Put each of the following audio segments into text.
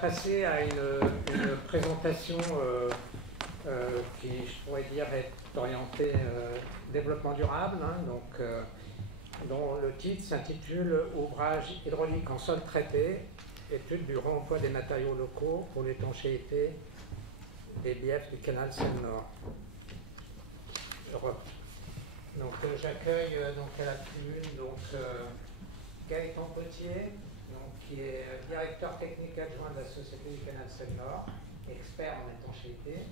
passer à une présentation qui, je pourrais dire, est orientée développement durable, hein, dont le titre s'intitule Ouvrage hydraulique en sol traité, étude du réemploi des matériaux locaux pour l'étanchéité des biefs du canal Seine-Nord. Donc j'accueille à la tribune Gaëtan Potier, qui est directeur technique adjoint de la Société du canal Seine-Nord, expert en étanchéité,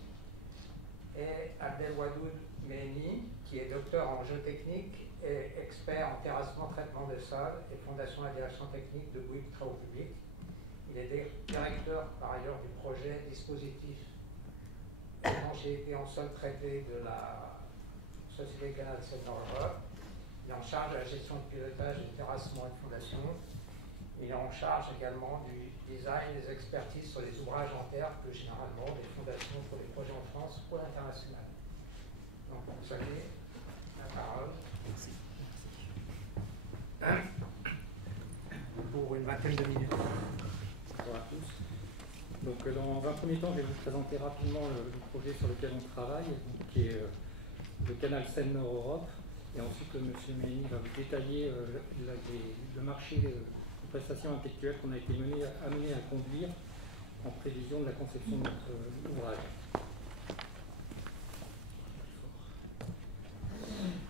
et Abdelwadoud Mehni, qui est docteur en géotechnique et expert en terrassement, traitement de sol et fondation de la direction technique de Bouygues Travaux Publics. Il est directeur par ailleurs du projet dispositif d'étanchéité en sol traité de la Société du canal Seine-Nord Europe. Il est en charge de la gestion du pilotage du terrassement et de fondation. Il est en charge également du design des expertises sur les ouvrages en terre, plus généralement des fondations pour les projets en France ou à l'international. Donc, vous avez la parole. Merci. Pour une vingtaine de minutes. Bonjour à tous. Donc, dans un premier temps, je vais vous présenter rapidement le projet sur lequel on travaille, qui est le canal Seine-Nord Europe. Et ensuite, M. Mehni va vous détailler le marché de prestations intellectuelles qu'on a été amené à conduire en prévision de la conception de notre ouvrage.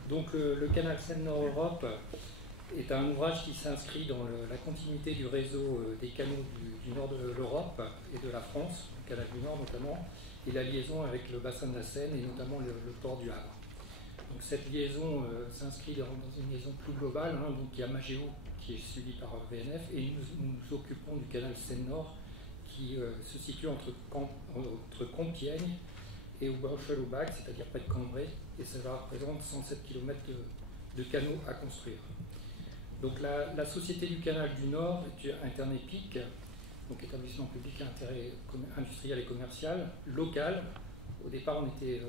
Donc, le canal Seine-Nord Europe est un ouvrage qui s'inscrit dans la continuité du réseau des canaux du nord de l'Europe et de la France, le canal du Nord notamment, et la liaison avec le bassin de la Seine et notamment le port du Havre. Donc cette liaison s'inscrit dans une liaison plus globale, hein, donc il y a Magéo qui est suivi par VNF et nous nous occupons du canal Seine-Nord qui se situe entre Compiègne et Bauchel-au-Bac, c'est-à-dire près de Cambrai, et cela représente 107 km de canaux à construire. Donc la Société du canal du Nord est Internépic, donc établissement public à intérêt industriel et commercial, local. Au départ on était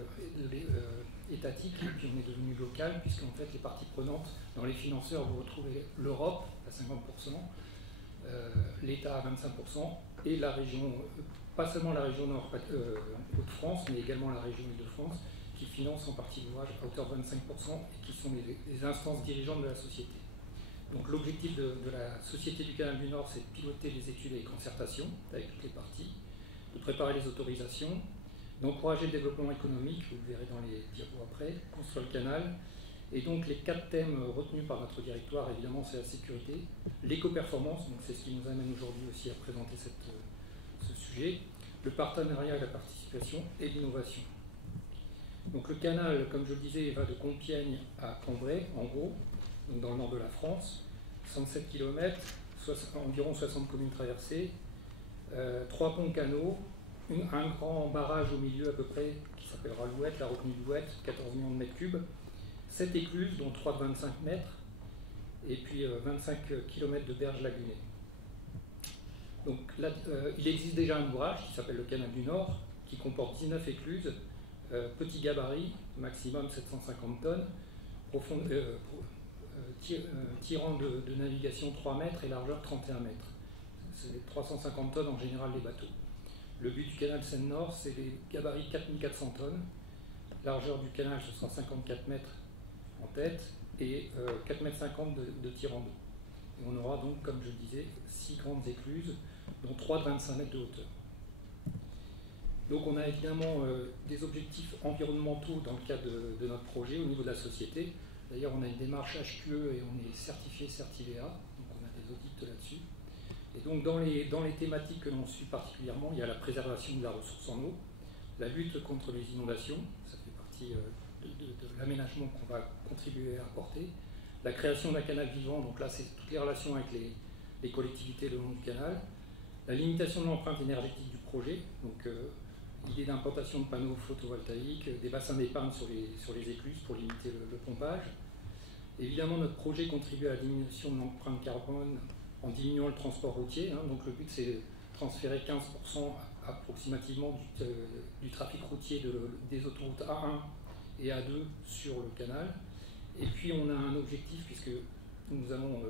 étatique, puis on est devenu local, puisqu'en fait les parties prenantes dans les financeurs, vous retrouvez l'Europe à 50%, l'État à 25%, et la région, pas seulement la région Hauts-de-France, mais également la région Île-de-France, qui finance en partie l'ouvrage à hauteur de 25%, et qui sont les instances dirigeantes de la société. Donc l'objectif de la Société du canal du Nord, c'est de piloter les études et les concertations avec toutes les parties, de préparer les autorisations, d'encourager le développement économique, vous le verrez dans les diapos après, construire le canal. Et donc les 4 thèmes retenus par notre directoire, évidemment, c'est la sécurité, l'éco-performance, donc c'est ce qui nous amène aujourd'hui aussi à présenter ce sujet, le partenariat et la participation et l'innovation. Donc le canal, comme je le disais, va de Compiègne à Cambrai, en gros, donc dans le nord de la France, 107 km, environ 60 communes traversées, 3 ponts canaux, un grand barrage au milieu à peu près qui s'appellera l'Ouette, la retenue de l'Ouette, 14 millions de mètres cubes, 7 écluses dont 3 de 25 mètres et puis 25 km de berges lagunées. Donc là, il existe déjà un ouvrage qui s'appelle le canal du Nord qui comporte 19 écluses, petit gabarit, maximum 750 tonnes, tirant de navigation 3 mètres et largeur 31 mètres. C'est 350 tonnes en général les bateaux. Le but du canal Seine-Nord, c'est les gabarits 4400 tonnes. Largeur du canal, ce sera 54 mètres en tête et 4,50 mètres de tirant d'eau. Et on aura donc, comme je le disais, 6 grandes écluses, dont 3 de 25 mètres de hauteur. Donc on a évidemment des objectifs environnementaux dans le cadre de notre projet au niveau de la société. D'ailleurs, on a une démarche HQE et on est certifié CertiVA, donc on a des audits là-dessus. Et donc dans les thématiques que l'on suit particulièrement, il y a la préservation de la ressource en eau, la lutte contre les inondations, ça fait partie de l'aménagement qu'on va contribuer à apporter, la création d'un canal vivant, donc là c'est toutes les relations avec les collectivités le long du canal, la limitation de l'empreinte énergétique du projet, donc l'idée d'implantation de panneaux photovoltaïques, des bassins d'épargne sur les écluses pour limiter le pompage. Évidemment, notre projet contribue à la diminution de l'empreinte carbone en diminuant le transport routier. Hein, donc le but, c'est de transférer 15% approximativement du trafic routier des autoroutes A1 et A2 sur le canal. Et puis on a un objectif, puisque nous allons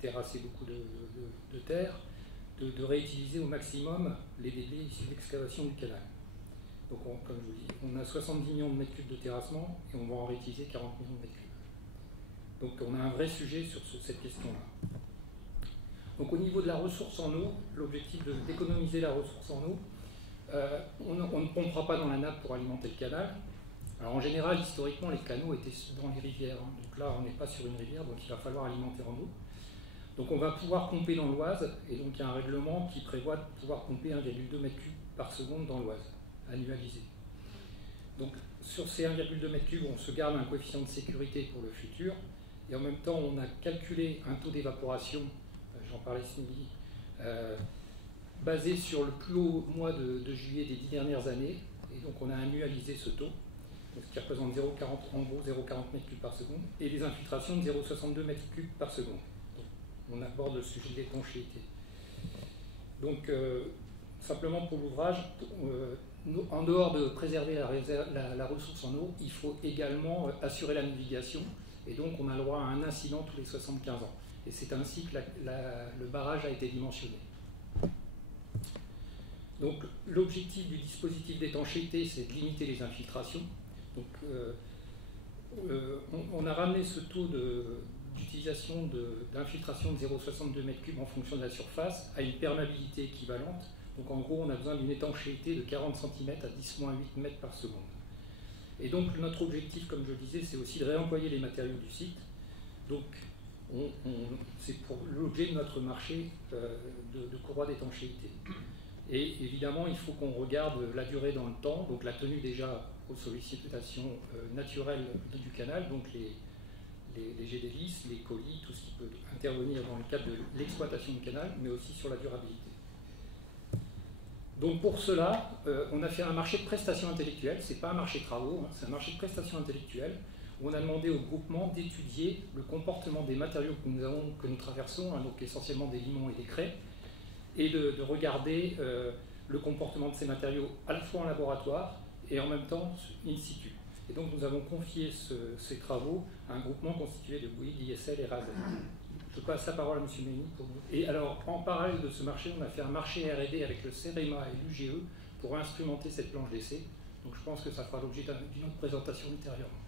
terrasser beaucoup de terre, de réutiliser au maximum les débits issus de l'excavation du canal. Donc, comme je vous dis, on a 70 millions de mètres cubes de terrassement et on va en réutiliser 40 millions de mètres cubes. Donc, on a un vrai sujet sur cette question-là. Donc, au niveau de la ressource en eau, l'objectif d'économiser la ressource en eau, on ne pompera pas dans la nappe pour alimenter le canal. Alors, en général, historiquement, les canaux étaient dans les rivières. Hein. Donc là, on n'est pas sur une rivière, donc il va falloir alimenter en eau. Donc, on va pouvoir pomper dans l'Oise, et donc il y a un règlement qui prévoit de pouvoir pomper 1,2 mètres cubes par seconde dans l'Oise, annualisé. Donc, sur ces 1,2 mètres cubes, on se garde un coefficient de sécurité pour le futur, et en même temps, on a calculé un taux d'évaporation, j'en parlais ce midi, basé sur le plus haut mois de juillet des 10 dernières années, et donc on a annualisé ce taux, ce qui représente 0,40 en gros 0,40 mètres cubes par seconde, et des infiltrations de 0,62 mètres cubes par seconde. Donc, on aborde le sujet de l'étanchéité. Donc, simplement pour l'ouvrage, en dehors de préserver la ressource en eau, il faut également assurer la navigation, et donc on a le droit à un incident tous les 75 ans. Et c'est ainsi que le barrage a été dimensionné. Donc l'objectif du dispositif d'étanchéité, c'est de limiter les infiltrations. Donc on a ramené ce taux d'utilisation d'infiltration de 0,62 m3 en fonction de la surface à une perméabilité équivalente. Donc en gros, on a besoin d'une étanchéité de 40 cm à 10-8 mètres par seconde. Et donc notre objectif, comme je le disais, c'est aussi de réemployer les matériaux du site. Donc c'est pour l'objet de notre marché de courroies d'étanchéité. Et évidemment, il faut qu'on regarde la durée dans le temps, donc la tenue déjà aux sollicitations naturelles du canal, donc les jets d'hélice, les colis, tout ce qui peut intervenir dans le cadre de l'exploitation du canal, mais aussi sur la durabilité. Donc pour cela, on a fait un marché de prestations intellectuelles, ce n'est pas un marché de travaux, hein, c'est un marché de prestations intellectuelles, où on a demandé au groupement d'étudier le comportement des matériaux que nous traversons, hein, donc essentiellement des limons et des craies, et de regarder le comportement de ces matériaux à la fois en laboratoire et en même temps in situ. Et donc nous avons confié ces travaux à un groupement constitué de Bouygues, ISL et Razel. Je passe la parole à M. Mény pour nous. Et alors, en parallèle de ce marché, on a fait un marché R&D avec le CEREMA et l'UGE pour instrumenter cette planche d'essai. Donc je pense que ça fera l'objet d'une autre présentation ultérieurement.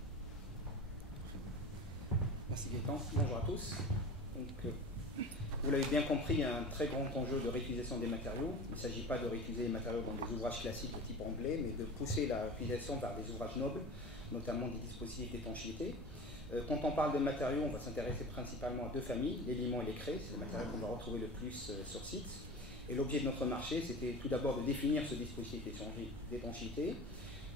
Merci Gaëtan. Bonjour à tous. Donc, vous l'avez bien compris, il y a un très grand enjeu de réutilisation des matériaux. Il ne s'agit pas de réutiliser les matériaux dans des ouvrages classiques de type anglais, mais de pousser la réutilisation vers des ouvrages nobles, notamment des dispositifs d'étanchéité. Quand on parle de matériaux, on va s'intéresser principalement à deux familles, les limons et les craies. C'est les matériaux qu'on va retrouver le plus sur site. Et l'objet de notre marché, c'était tout d'abord de définir ce dispositif d'étanchéité,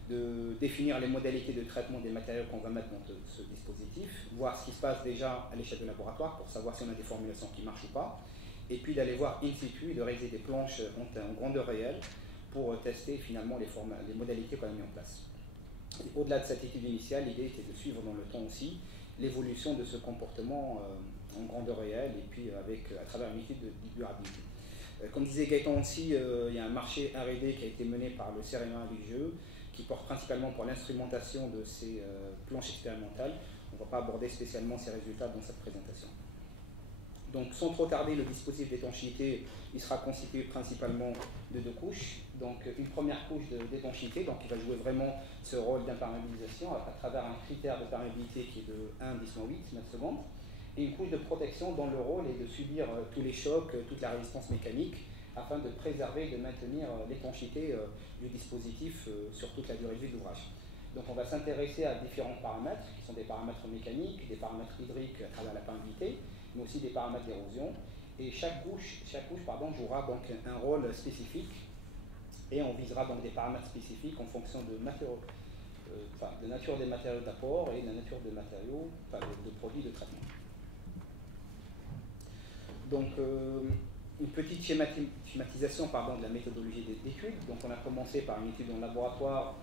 de définir les modalités de traitement des matériaux qu'on va mettre dans ce dispositif, voir ce qui se passe déjà à l'échelle de laboratoire pour savoir si on a des formulations qui marchent ou pas, et puis d'aller voir in situ et de réaliser des planches en grandeur réelle pour tester finalement les modalités qu'on a mis en place. Au-delà de cette étude initiale, l'idée était de suivre dans le temps aussi l'évolution de ce comportement en grandeur réelle et puis à travers une étude de durabilité. Comme disait Gaëtan aussi, il y a un marché R&D qui a été mené par le CEREMA et l'UGE qui porte principalement pour l'instrumentation de ces planches expérimentales. On ne va pas aborder spécialement ces résultats dans cette présentation. Donc sans trop tarder, le dispositif d'étanchéité il sera constitué principalement de deux couches. Donc une première couche d'étanchéité, donc qui va jouer vraiment ce rôle d'imperméabilisation à travers un critère de perméabilité qui est de 1/10-8 mètres secondes, et une couche de protection dont le rôle est de subir tous les chocs, toute la résistance mécanique, afin de préserver et de maintenir l'étanchéité du dispositif sur toute la durée de vie de l'ouvrage. Donc on va s'intéresser à différents paramètres, qui sont des paramètres mécaniques, des paramètres hydriques à travers la perméabilité, mais aussi des paramètres d'érosion. Et chaque couche jouera donc un rôle spécifique, et on visera donc des paramètres spécifiques en fonction de nature des matériaux d'apport et de la nature des matériaux, de produits de traitement. Donc une petite schématisation de la méthodologie d'étude. Donc on a commencé par une étude en laboratoire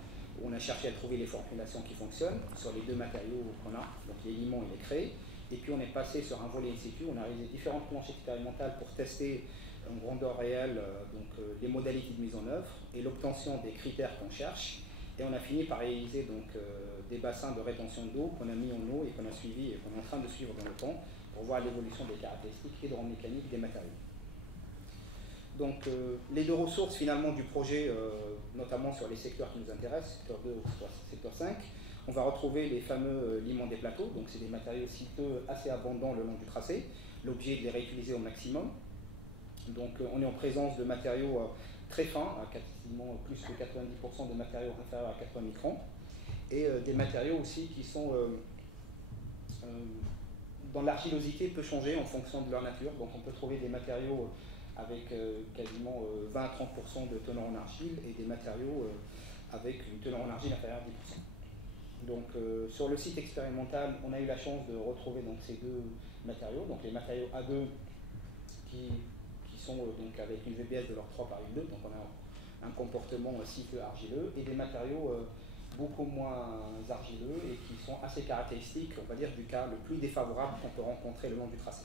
où on a cherché à trouver les formulations qui fonctionnent sur les deux matériaux qu'on a, donc les limons et les craies. Et puis on est passé sur un volet in situ, on a réalisé différentes planches expérimentales pour tester en grandeur réelle les modalités de mise en œuvre et l'obtention des critères qu'on cherche. Et on a fini par réaliser des bassins de rétention d'eau qu'on a mis en eau et qu'on a suivi et qu'on est en train de suivre dans le temps pour voir l'évolution des caractéristiques hydromécaniques des matériaux. Donc les deux ressources finalement du projet, notamment sur les secteurs qui nous intéressent, secteur 2 ou secteur 5, on va retrouver les fameux limons des plateaux, donc c'est des matériaux siteux assez abondants le long du tracé. L'objet est de les réutiliser au maximum. Donc on est en présence de matériaux très fins, à quasiment plus que 90% de matériaux inférieurs à 80 microns, et des matériaux aussi qui sont dont l'argilosité peut changer en fonction de leur nature. Donc on peut trouver des matériaux avec quasiment 20 à 30% de teneur en argile et des matériaux avec une teneur en argile inférieure à 10%. Donc sur le site expérimental, on a eu la chance de retrouver donc, ces deux matériaux, donc les matériaux A2 qui sont donc avec une VBS de leur 3 par 2, donc on a un comportement siteux argileux, et des matériaux beaucoup moins argileux et qui sont assez caractéristiques, on va dire, du cas le plus défavorable qu'on peut rencontrer le long du tracé.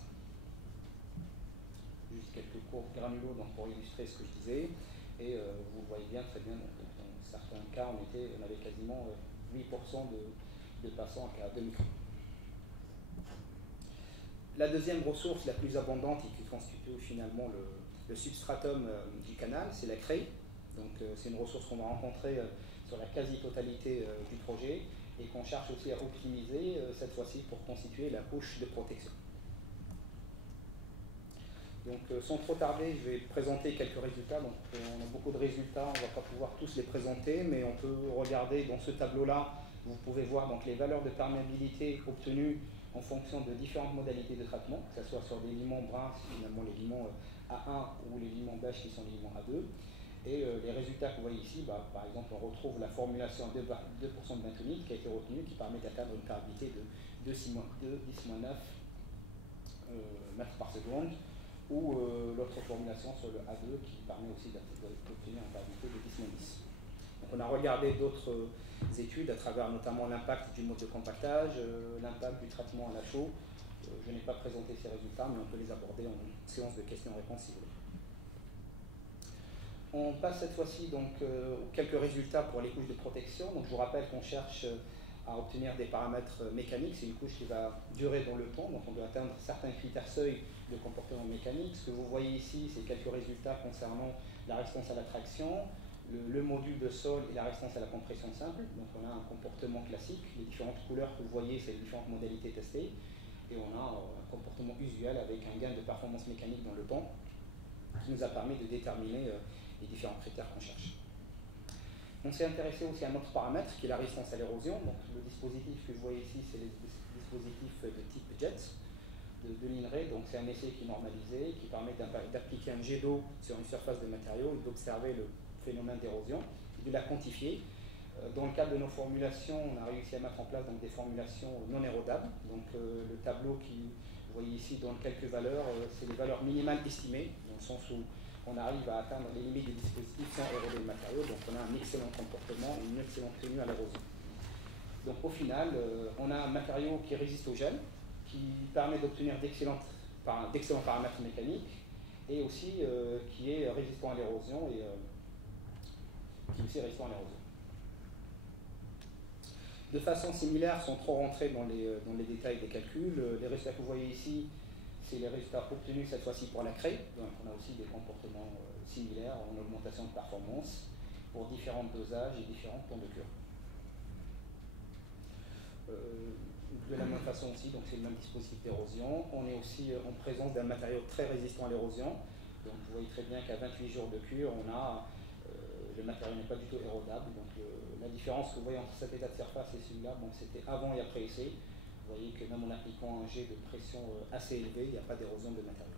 Juste quelques courbes granulos donc, pour illustrer ce que je disais, et vous voyez bien très bien, donc, dans certains cas on avait quasiment 8% de passants à 2 microns. La deuxième ressource la plus abondante et qui constitue finalement le substratum du canal, c'est la craie. Donc c'est une ressource qu'on va rencontrer sur la quasi-totalité du projet et qu'on cherche aussi à optimiser cette fois-ci pour constituer la couche de protection. Donc sans trop tarder, je vais présenter quelques résultats. Donc on a beaucoup de résultats, on ne va pas pouvoir tous les présenter, mais on peut regarder dans ce tableau-là, vous pouvez voir donc, les valeurs de perméabilité obtenues en fonction de différentes modalités de traitement, que ce soit sur des limons bruns, finalement les limons A1 ou les limons beige qui sont les limons A2. Et les résultats que vous voyez ici, par exemple, on retrouve la formulation à 2% de bentonite qui a été retenue, qui permet d'atteindre une perméabilité de 10-9 mètres par seconde, ou l'autre formulation sur le A2 qui permet aussi d'obtenir une perméabilité de 10-10. Donc on a regardé d'autres études à travers notamment l'impact du mode de compactage, l'impact du traitement à la chaux. Je n'ai pas présenté ces résultats, mais on peut les aborder en séance de questions-réponses si vous voulez. On passe cette fois-ci donc quelques résultats pour les couches de protection. Donc je vous rappelle qu'on cherche à obtenir des paramètres mécaniques. C'est une couche qui va durer dans le temps, donc on doit atteindre certains critères seuils de comportement mécanique. Ce que vous voyez ici, c'est quelques résultats concernant la résistance à la traction, le module de sol et la résistance à la compression simple. Donc on a un comportement classique. Les différentes couleurs que vous voyez, c'est les différentes modalités testées. Et on a un comportement usuel avec un gain de performance mécanique dans le temps qui nous a permis de déterminer les différents critères qu'on cherche. On s'est intéressé aussi à un autre paramètre qui est la résistance à l'érosion. Donc le dispositif que vous voyez ici, c'est le dispositif de type JET de l'INRAE. Donc c'est un essai qui est normalisé, qui permet d'appliquer un jet d'eau sur une surface de matériau et d'observer le phénomène d'érosion et de la quantifier. Dans le cadre de nos formulations, on a réussi à mettre en place donc, des formulations non érodables. Donc le tableau que vous voyez ici donne quelques valeurs, c'est les valeurs minimales estimées, dans le sens où on arrive à atteindre les limites des dispositifs sans éroder le matériau, donc on a un excellent comportement et une excellente tenue à l'érosion. Donc au final, on a un matériau qui résiste au gel, qui permet d'obtenir d'excellents paramètres mécaniques, et aussi qui est résistant à l'érosion et De façon similaire, sans trop rentrer dans les détails des calculs, les résultats que vous voyez ici, c'est les résultats obtenus cette fois-ci pour la craie. Donc on a aussi des comportements similaires en augmentation de performance pour différents dosages et différents temps de cure. De la même façon aussi, donc c'est le même dispositif d'érosion. On est aussi en présence d'un matériau très résistant à l'érosion. Donc vous voyez très bien qu'à 28 jours de cure, le matériau n'est pas du tout érodable. Donc la différence que vous voyez entre cet état de surface et celui-là, bon, c'était avant et après essai. Vous voyez que même en appliquant un jet de pression assez élevé, il n'y a pas d'érosion de matériau.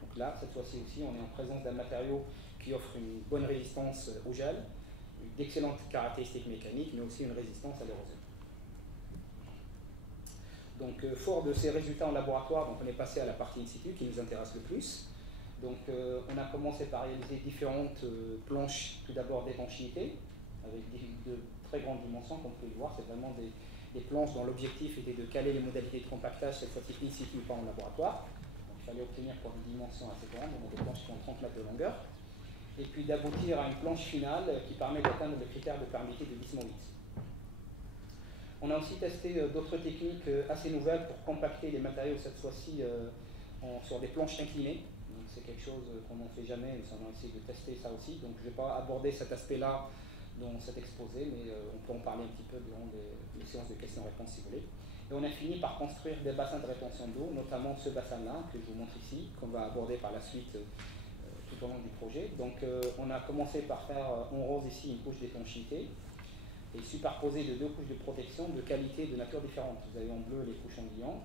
Donc là, cette fois-ci aussi, on est en présence d'un matériau qui offre une bonne résistance au gel, d'excellentes caractéristiques mécaniques, mais aussi une résistance à l'érosion. Donc, fort de ces résultats en laboratoire, donc on est passé à la partie in situ qui nous intéresse le plus. Donc, on a commencé par réaliser différentes planches, tout d'abord d'étanchéité, avec de très grandes dimensions, comme vous pouvez le voir. C'est vraiment des planches dont l'objectif était de caler les modalités de compactage, cette fois-ci in situ, pas en laboratoire. Donc, il fallait obtenir pour des dimensions assez grandes, donc des planches qui ont 30 mètres de longueur. Et puis d'aboutir à une planche finale qui permet d'atteindre le critère de perméabilité de 10-8. On a aussi testé d'autres techniques assez nouvelles pour compacter les matériaux, cette fois-ci sur des planches inclinées. c'est quelque chose qu'on n'en fait jamais, nous avons essayé de tester ça aussi. Donc je ne vais pas aborder cet aspect-là dans cet exposé, mais on peut en parler un petit peu durant les séances de questions-réponses si vous voulez. Et on a fini par construire des bassins de rétention d'eau, notamment ce bassin-là que je vous montre ici, qu'on va aborder par la suite tout au long du projet. Donc on a commencé par faire en rose ici une couche d'étanchéité et superposer de 2 couches de protection de qualité et de nature différentes. Vous avez en bleu les couches en liant,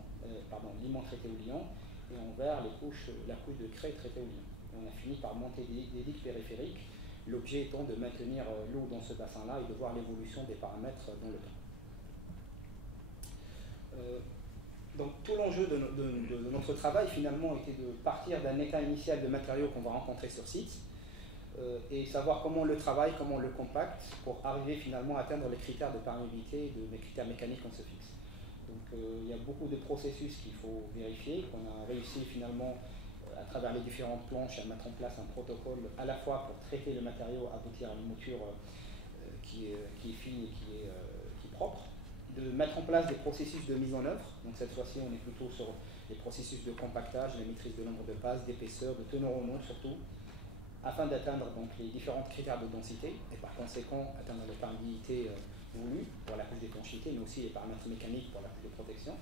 limon traité au liant, et en vert la couche de craie traitée au liant. Et on a fini par monter des digues périphériques, l'objet étant de maintenir l'eau dans ce bassin-là et de voir l'évolution des paramètres dans le temps. Donc tout l'enjeu de notre travail finalement était de partir d'un état initial de matériaux qu'on va rencontrer sur site et savoir comment on le travaille, comment on le compacte pour arriver finalement à atteindre les critères de perméabilité et les critères mécaniques qu'on se fixe. Donc il y a beaucoup de processus qu'il faut vérifier, qu'on a réussi finalement à travers les différentes planches à mettre en place un protocole à la fois pour traiter le matériau, aboutir à une mouture qui est fine et qui est propre, de mettre en place des processus de mise en œuvre. Donc cette fois-ci, on est plutôt sur les processus de compactage, la maîtrise de nombre de passes, d'épaisseur, de teneur en eau surtout, afin d'atteindre donc les différents critères de densité et par conséquent atteindre les perméabilités voulues pour la couche d'étanchéité, mais aussi les paramètres mécaniques pour la couche de protection.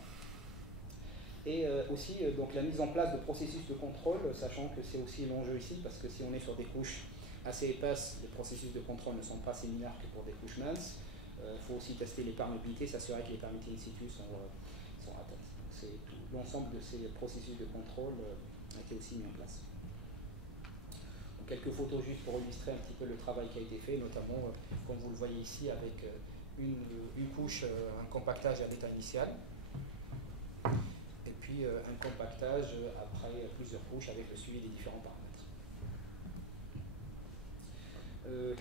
Et aussi donc la mise en place de processus de contrôle, sachant que c'est aussi l'enjeu ici, parce que si on est sur des couches assez épaisses, les processus de contrôle ne sont pas similaires que pour des couches minces. Il faut aussi tester les perméabilités, s'assurer que les perméabilités in situ sont atteintes. C'est tout l'ensemble de ces processus de contrôle a été aussi mis en place. Donc, quelques photos juste pour illustrer un petit peu le travail qui a été fait, notamment comme vous le voyez ici avec une couche, un compactage à l'état initial, et puis un compactage après plusieurs couches avec le suivi des différents paramètres.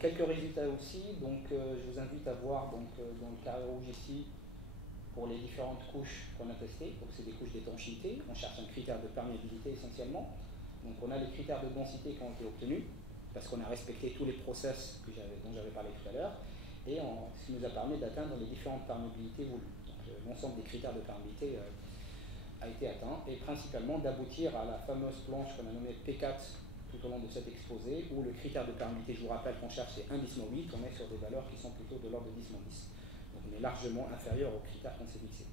Quelques résultats aussi, donc je vous invite à voir donc, dans le carré rouge ici pour les différentes couches qu'on a testées. Donc c'est des couches d'étanchéité, on cherche un critère de perméabilité essentiellement. Donc on a les critères de densité qui ont été obtenus parce qu'on a respecté tous les process dont j'avais parlé tout à l'heure et ce qui nous a permis d'atteindre les différentes perméabilités voulues. Donc l'ensemble des critères de perméabilité a été atteint et principalement d'aboutir à la fameuse planche qu'on a nommée P4 tout au long de cet exposé, où le critère de perméabilité, je vous rappelle qu'on cherche, c'est 1 10-8, on est sur des valeurs qui sont plutôt de l'ordre de 10-10. Donc on est largement inférieur aux critères qu'on s'est fixés.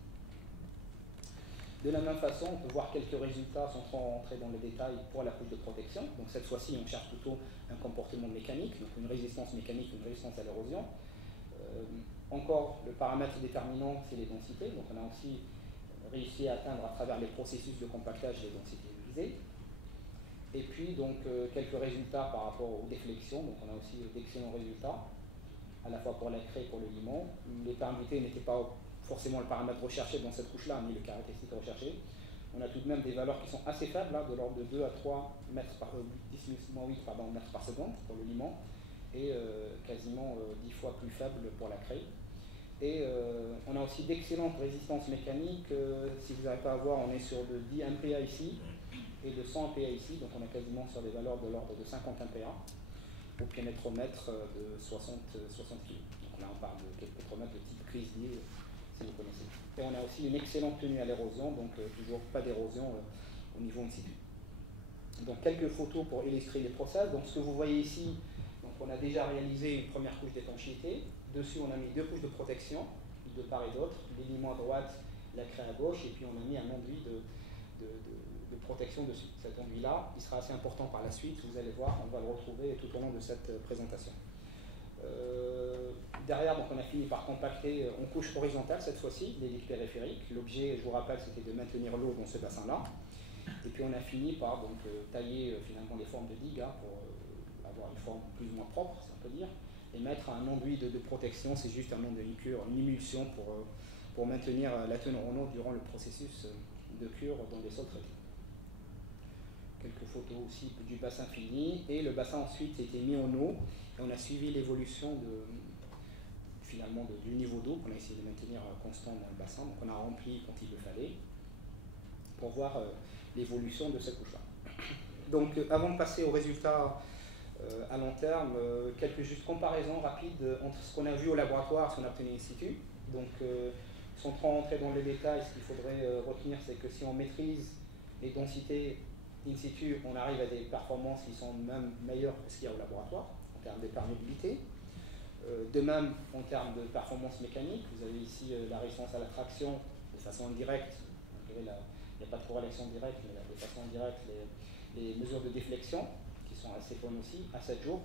De la même façon, on peut voir quelques résultats sans trop rentrer dans les détails pour la couche de protection. Donc cette fois-ci, on cherche plutôt un comportement mécanique, donc une résistance mécanique, une résistance à l'érosion. Encore, le paramètre déterminant, c'est les densités. Donc on a aussi réussi à atteindre à travers les processus de compactage les densités visées. Et puis donc quelques résultats par rapport aux déflexions, donc on a aussi d'excellents résultats, à la fois pour la craie et pour le limon. Les perméabilités n'étaient pas forcément le paramètre recherché dans cette couche-là, ni le caractéristique recherché. On a tout de même des valeurs qui sont assez faibles, là, de l'ordre de 2 à 3 mètres par, 10-8 mètres par seconde pour le limon, et quasiment 10 fois plus faible pour la craie. Et on a aussi d'excellentes résistances mécaniques. Si vous n'arrivez pas à voir, on est sur de 10 MPa ici et de 100 MPa ici, donc on est quasiment sur des valeurs de l'ordre de 50 MPa au piémétromètre de 60 kg. Donc là on parle de piémétromètre de type Grizzly, si vous connaissez. Et on a aussi une excellente tenue à l'érosion, donc toujours pas d'érosion au niveau in situ. Donc quelques photos pour illustrer les process. Donc ce que vous voyez ici, donc on a déjà réalisé une première couche d'étanchéité. Dessus on a mis 2 couches de protection, de part et d'autre, l'élément à droite, la craie à gauche, et puis on a mis un enduit de protection dessus. Cet enduit-là, il sera assez important par la suite, vous allez voir, on va le retrouver tout au long de cette présentation. Derrière, donc, on a fini par compacter en couche horizontale cette fois-ci, les ligues périphériques. L'objet, je vous rappelle, c'était de maintenir l'eau dans ce bassin-là. Et puis on a fini par donc, tailler finalement les formes de digues pour avoir une forme plus ou moins propre, si on peut dire, et mettre un enduit de protection, c'est juste un enduit de cure, une émulsion pour maintenir la teneur en eau durant le processus de cure dans les sols traités. Quelques photos aussi du bassin fini, et le bassin ensuite a été mis en eau, et on a suivi l'évolution du niveau d'eau qu'on a essayé de maintenir constant dans le bassin. Donc on a rempli quand il le fallait pour voir l'évolution de cette couche-là. Donc avant de passer aux résultats à long terme, quelques juste comparaisons rapides entre ce qu'on a vu au laboratoire et ce qu'on a obtenu in situ. Donc sans trop rentrer dans les détails, ce qu'il faudrait retenir, c'est que si on maîtrise les densités in situ, on arrive à des performances qui sont même meilleures que ce qu'il y a au laboratoire, en termes de perméabilité. De même, en termes de performance mécanique, vous avez ici la résistance à la traction de façon indirecte. Il n'y a pas de corrélation directe, mais de façon indirecte, les mesures de déflexion, qui sont assez bonnes aussi, à 7 jours.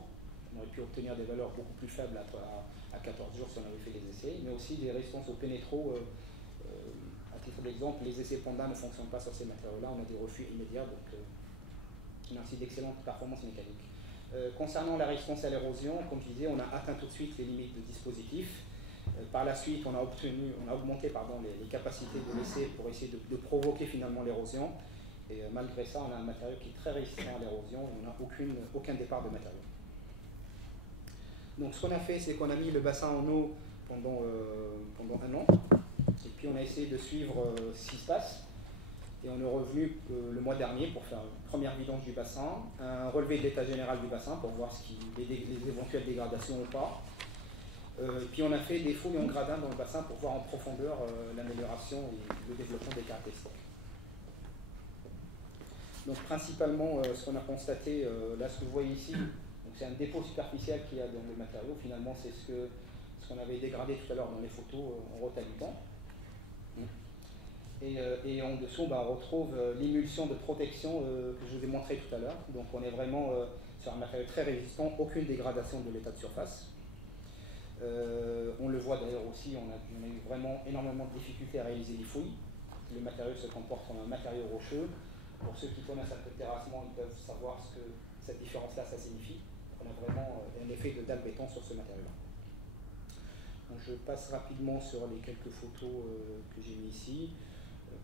On aurait pu obtenir des valeurs beaucoup plus faibles à 14 jours si on avait fait des essais, mais aussi des résistances au pénétro. À titre d'exemple, les essais Panda ne fonctionnent pas sur ces matériaux-là, on a des refus immédiats, donc on a aussi d'excellentes performances mécaniques. Concernant la résistance à l'érosion, comme je disais, on a atteint tout de suite les limites de dispositif. Par la suite, on a augmenté les capacités de l'essai pour essayer de provoquer finalement l'érosion. Et malgré ça, on a un matériau qui est très résistant à l'érosion et on n'a aucun départ de matériau. Donc ce qu'on a fait, c'est qu'on a mis le bassin en eau pendant un an. Et puis on a essayé de suivre ce qui se passe. Et on est revenu le mois dernier pour faire une première vidange du bassin, un relevé de l'état général du bassin pour voir les éventuelles dégradations ou pas. Puis on a fait des fouilles en gradin dans le bassin pour voir en profondeur l'amélioration et le développement des caractéristiques. Donc principalement, ce qu'on a constaté, là ce que vous voyez ici, c'est un dépôt superficiel qu'il y a dans le matériau. Finalement, c'est ce qu'on avait dégradé tout à l'heure dans les photos en rotalutant. Et en dessous, on retrouve l'émulsion de protection que je vous ai montré tout à l'heure. Donc on est vraiment sur un matériau très résistant, aucune dégradation de l'état de surface. On le voit d'ailleurs aussi, on a eu vraiment énormément de difficultés à réaliser les fouilles. Le matériau se comporte comme un matériau rocheux. Pour ceux qui connaissent un peu le terrassement, ils peuvent savoir ce que cette différence-là, ça signifie. On a vraiment un effet de dalle béton sur ce matériau-là. Donc je passe rapidement sur les quelques photos que j'ai mis ici.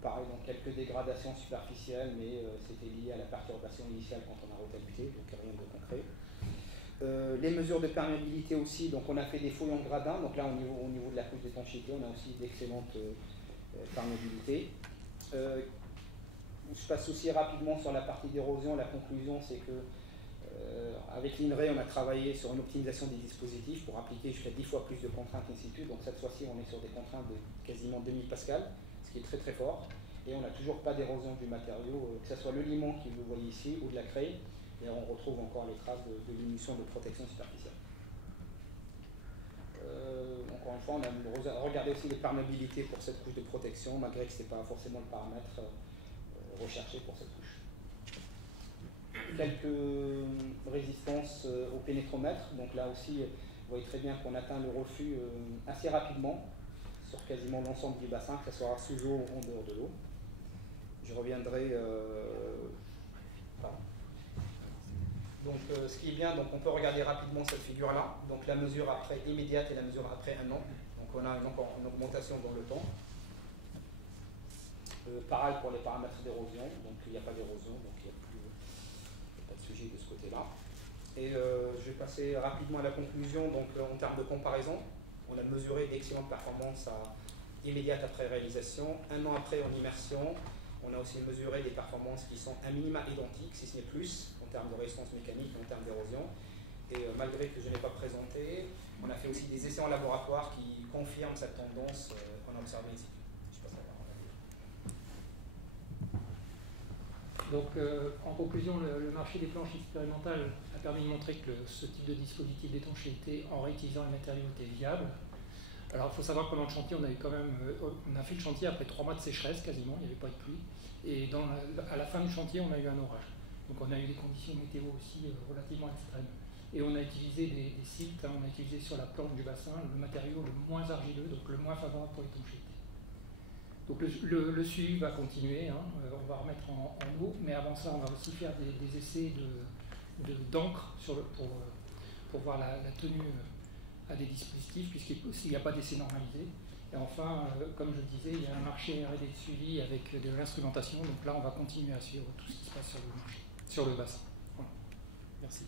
Pareil, donc quelques dégradations superficielles, mais c'était lié à la perturbation initiale quand on a rotaluté, donc rien de concret. Les mesures de perméabilité aussi, donc on a fait des fouilles en gradin, donc là au niveau de la couche d'étanchéité, on a aussi d'excellentes perméabilités. Je passe aussi rapidement sur la partie d'érosion. La conclusion, c'est que avec l'INRAE, on a travaillé sur une optimisation des dispositifs pour appliquer jusqu'à 10 fois plus de contraintes in situ. Donc cette fois-ci, on est sur des contraintes de quasiment 2000 pascal, ce qui est très très fort. Et on n'a toujours pas d'érosion du matériau, que ce soit le limon que vous voyez ici ou de la craie. Et on retrouve encore les traces de l'émission de protection superficielle. Encore une fois, on a regardé aussi les perméabilités pour cette couche de protection, malgré que ce n'était pas forcément le paramètre recherché pour cette couche. Quelques résistances au pénétromètre. Donc là aussi, vous voyez très bien qu'on atteint le refus assez rapidement sur quasiment l'ensemble du bassin, que ce soit sous eau ou en dehors de l'eau. Je reviendrai... Donc ce qui est bien, donc on peut regarder rapidement cette figure-là. Donc la mesure après immédiate et la mesure après un an. Donc on a encore une augmentation dans le temps. Pareil pour les paramètres d'érosion, donc il n'y a pas d'érosion, donc il n'y a pas de sujet de ce côté-là. Et je vais passer rapidement à la conclusion. Donc en termes de comparaison, on a mesuré d'excellentes performances immédiates après réalisation. Un an après en immersion, on a aussi mesuré des performances qui sont à minima identiques, si ce n'est plus, en termes de résistance mécanique, en termes d'érosion. Et malgré que je n'ai pas présenté, on a fait aussi des essais en laboratoire qui confirment cette tendance qu'on a observée ici. Donc, en conclusion, le marché des planches expérimentales a permis de montrer que ce type de dispositif d'étanchéité en réutilisant les matériaux était viable. Alors, il faut savoir que pendant le chantier, on a fait le chantier après 3 mois de sécheresse quasiment, il n'y avait pas de pluie. Et à la fin du chantier, on a eu un orage. Donc, on a eu des conditions météo aussi relativement extrêmes. Et on a utilisé des sites, on a utilisé sur la planche du bassin le matériau le moins argileux, donc le moins favorable pour l'étanchéité. Donc le suivi va continuer, on va remettre en eau, mais avant ça, on va aussi faire des essais d'encre pour voir la tenue à des dispositifs, puisqu'il n'y a pas d'essai normalisé. Et enfin, comme je disais, il y a un marché R&D de suivi avec de l'instrumentation, donc là, on va continuer à suivre tout ce qui se passe sur le marché, sur le bassin. Voilà. Merci.